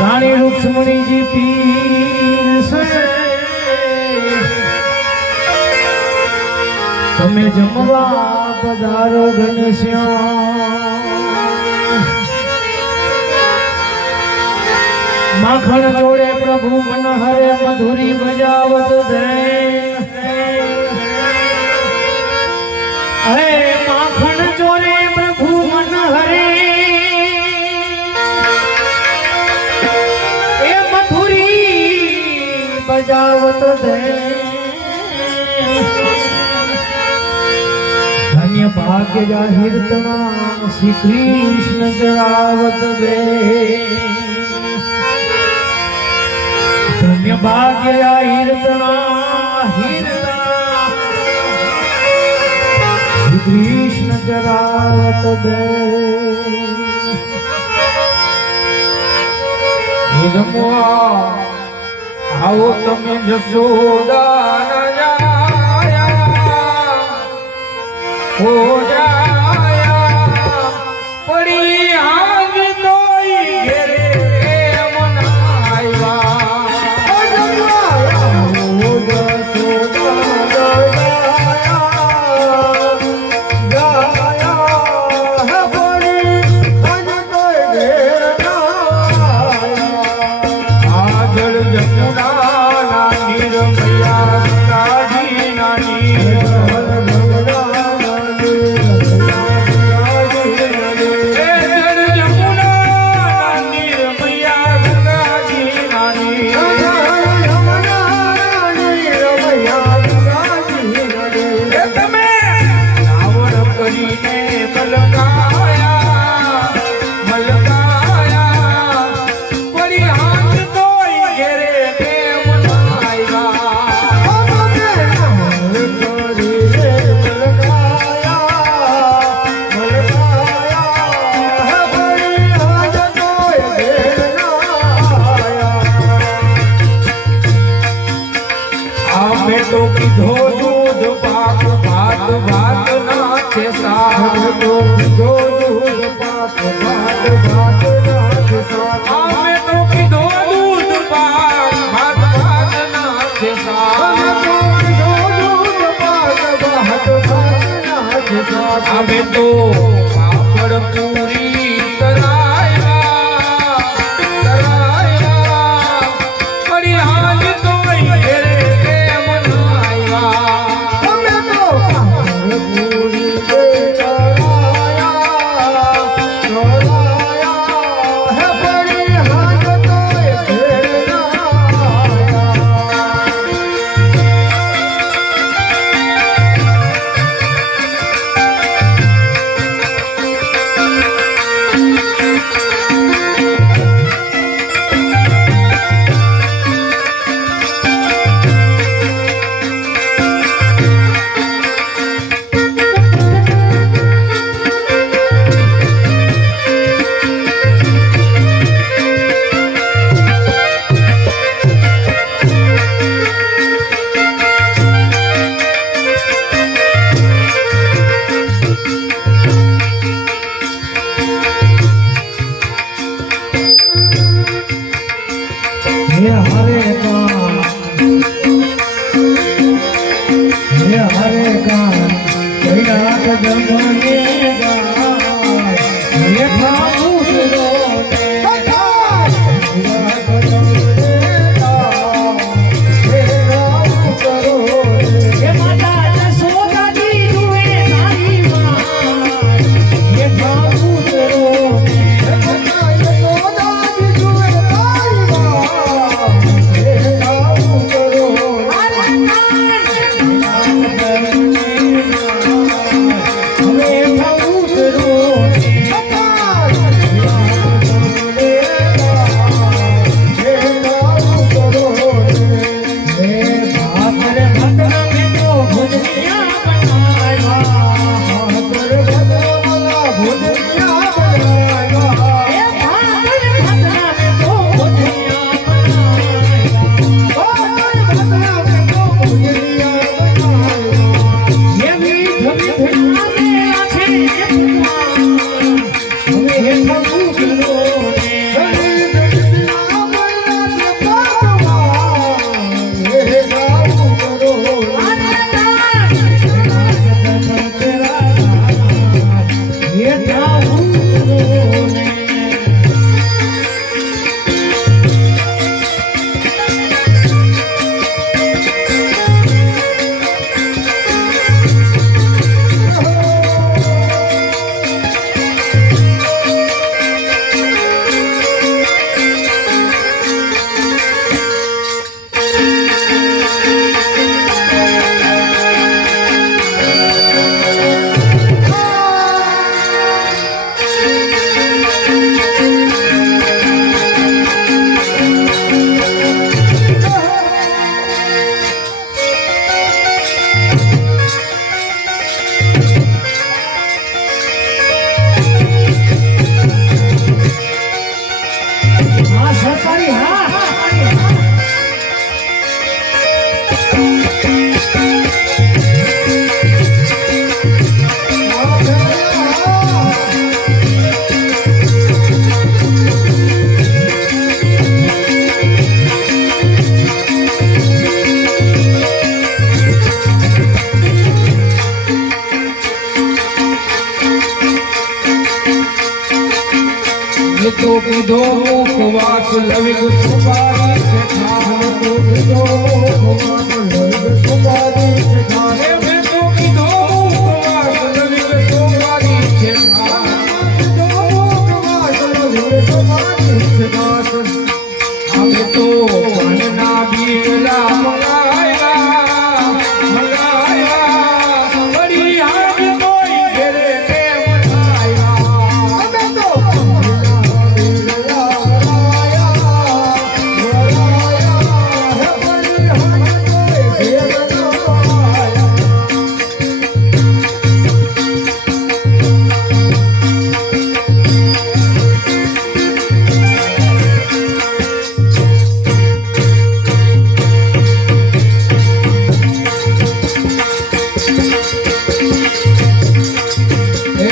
રાણી રૂક્ષ્મણીજી પીર છે તમે જમવા પધારો ઘનશ્યામ માખણ જોડે પ્રભુ મન હરે મધુરી બજાવત દે હે માખણ જોડે પ્રભુ મન હરે એ મધુરી બજાવત દે ધન્ય ભાગ્ય જાહિર તણા શ્રી કૃષ્ણ જરાવત દે ધન્ય ભાગ્ય જાહિર તણા શ્રી કૃષ્ણ જરાવત દે રમવા આવો તમે જશોદા हो जाया पड़ी आग तोई घेरे मनाया हो जाया हो जाया है पड़ी आग तोई घेरे आजल जमुना नानी रमैया काजी नानी तो किधो दूध पाक भात भात नाचे साथ तो किधो दूध पाक भात भात नाचे साथ हमें तो किधो दूध पाक भात भात नाचे साथ तो किधो दूध पाक भात भात नाचे साथ हमें तो पापड़ पूरी तराया तराया पड़ी हाथ तो घेरे हरे का हमें તો કીધો મુખવાસ લવિંગ સુપારી છે ખાસ મેં તો કીધો મુખવાસ લવિંગ સુપારી છે ખાસ મેં તો કીધો મુખવાસ લવિંગ સુપારી છે ખાસ મુખવાસ લવિંગ સુપારી છે ખાસ અમે તો પાનના બીલા મંગાયા વળી હાથ કોઈ ઘેરે કે મનાયા અમે તો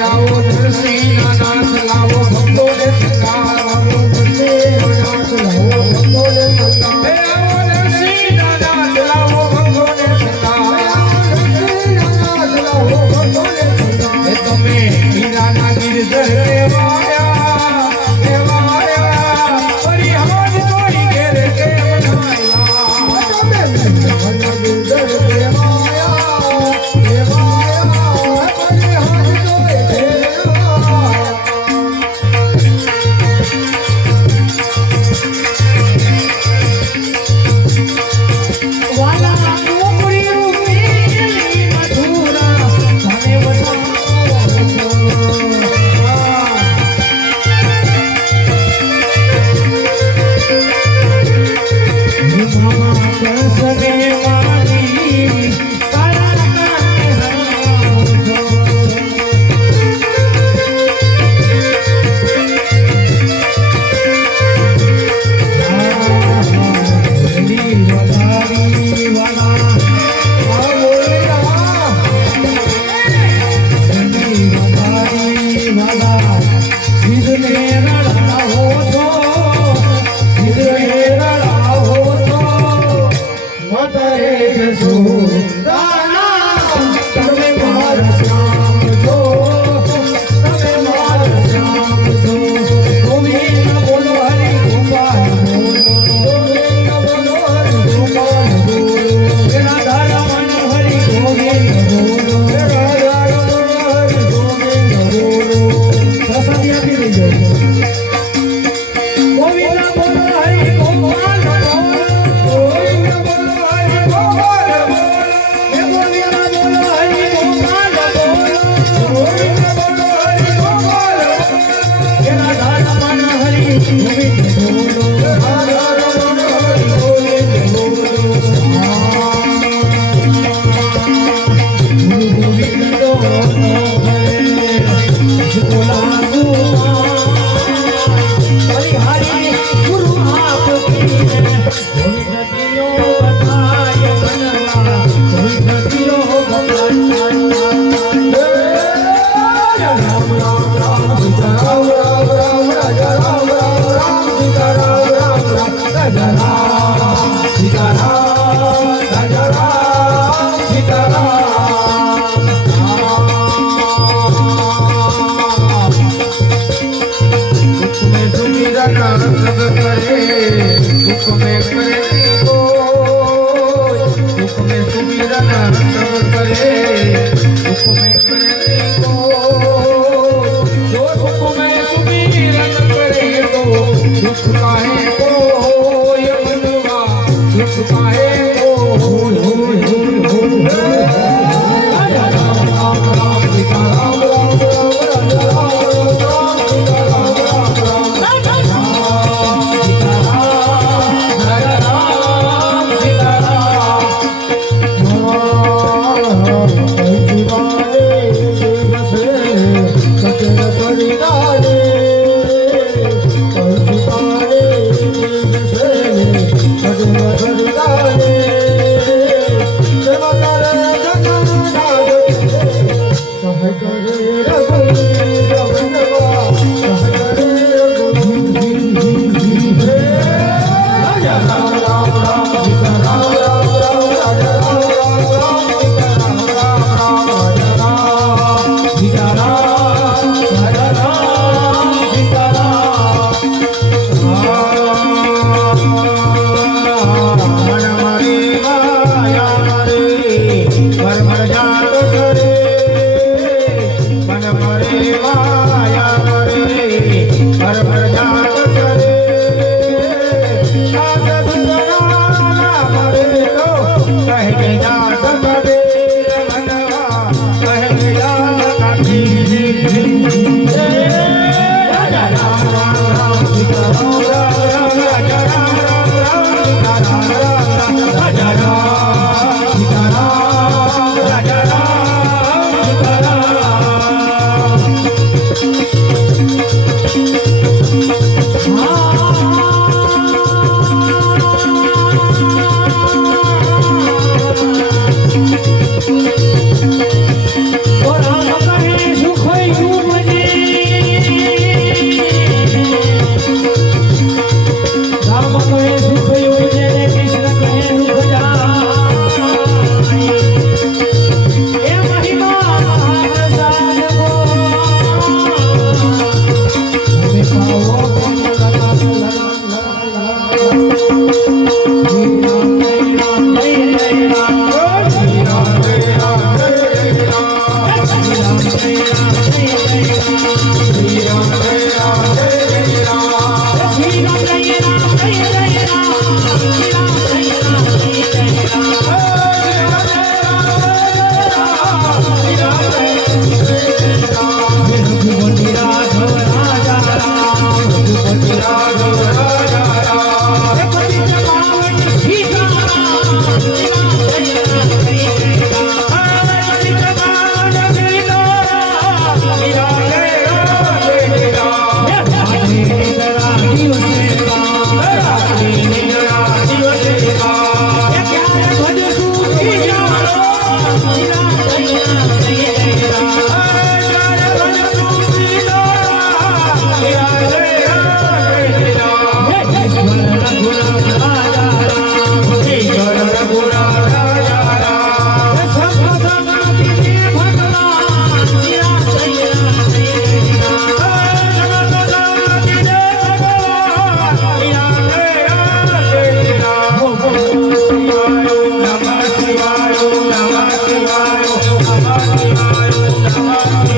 લાવો નરસિંહનાથ લાવો ભક્તોને સંગાર લાવો નરસિંહનાથ લાવો ભક્તોને સંગાર લાવો નરસિંહનાથ લાવો ભક્તોને સંગાર નરસિંહનાથ લાવો ભક્તોને સંગાર એ તમે હીરાના ગિરધર દેવાયા ફરી હાથ કોઈ ઘેરે કે મનાયા તમે હીરાના ગિરધર દેવાયા ફરી હાથ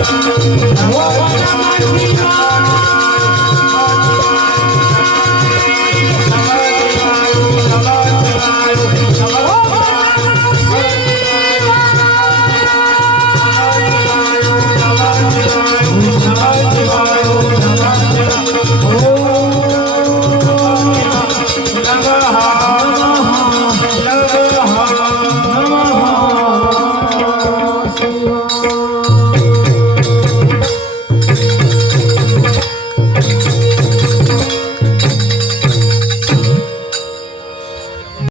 ભગવાન